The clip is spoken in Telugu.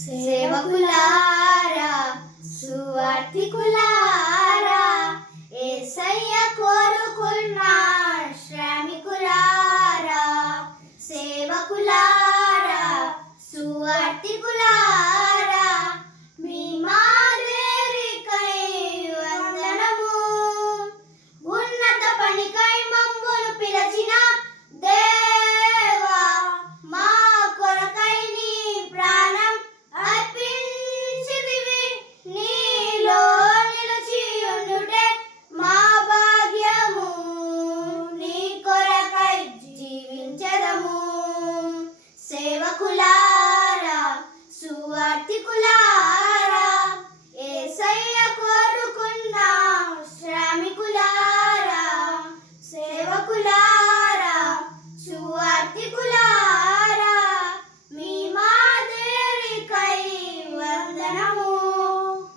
సేవకులారా సువార్తికులారా యేసయ్య కోరుకున్న శ్రామికులారా సేవకులారా సువార్తికులారా మీ మాదిరికై వందనము ఉన్నత పనికై మమ్మును పిలిచిన దేవా మా కొరకై నీ ప్రాణం అర్పించితివి నీలో నిలిచి ఉండుటే మా భాగ్యము నీ కొరకై జీవించెదము సేవకులారా సువార్తికులారా